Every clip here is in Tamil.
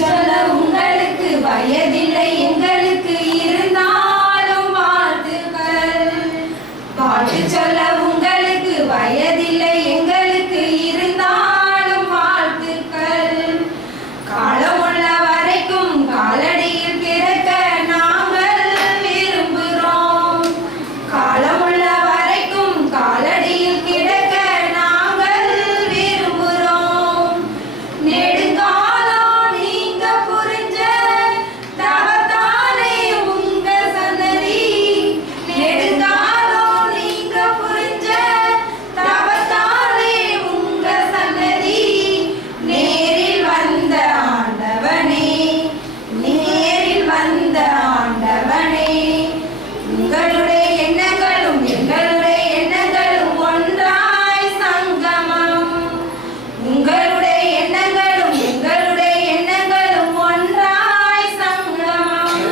சொல்ல உங்களுக்கு வயதில்லை எங்களுக்கு இருந்தாலும் வாழ்த்துக்கள். பாட்டு சொல்ல உங்களுக்கு வயதில்லை எங்களுக்கு இருந்தாலும் வாழ்த்துக்கள். காலமுள்ள வரைக்கும் காலடியில் கிடக்க நாங்கள் விரும்புகிறோம். காலமுள்ள வரைக்கும் காலடியில் கிடக்க நாங்கள் விரும்புகிறோம். நெடுங்காலம் நீங்க புரிஞ்ச தவத்தானே உங்க சந்ததி. நெடுங்காலம் நீங்க புரிஞ்ச தவத்தானே உங்க சந்ததி. நேரில் வந்த ஆண்டவனே, நேரில் வந்த ஆண்டவனே, உங்களுடைய எண்ணங்களும் எங்களுடைய எண்ணங்களும் ஒன்றாய் சங்கமம். உங்களுடைய எண்ணங்களும் எங்களுடைய எண்ணங்களும் ஒன்றாய் சங்கமம்,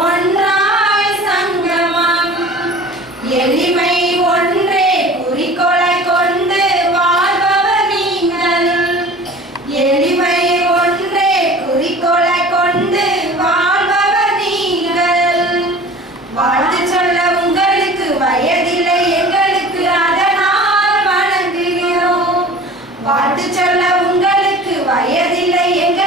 ஒன்றாய் சங்கமம். எளிமை ஒன்றே குறிக்கோளை கொண்டு வாழ்பவர் நீங்கள். எளிமை ஒன்றே குறிக்கோளை கொண்டு வாழ்பவர் நீங்கள். வாழ்த்து சொல்ல உங்களுக்கு வயதில்லை எங்களுக்கு அதனால் வணங்குகிறோம். வாழ்த்து சொல்ல உங்களுக்கு வயதில்லை எங்களுக்கு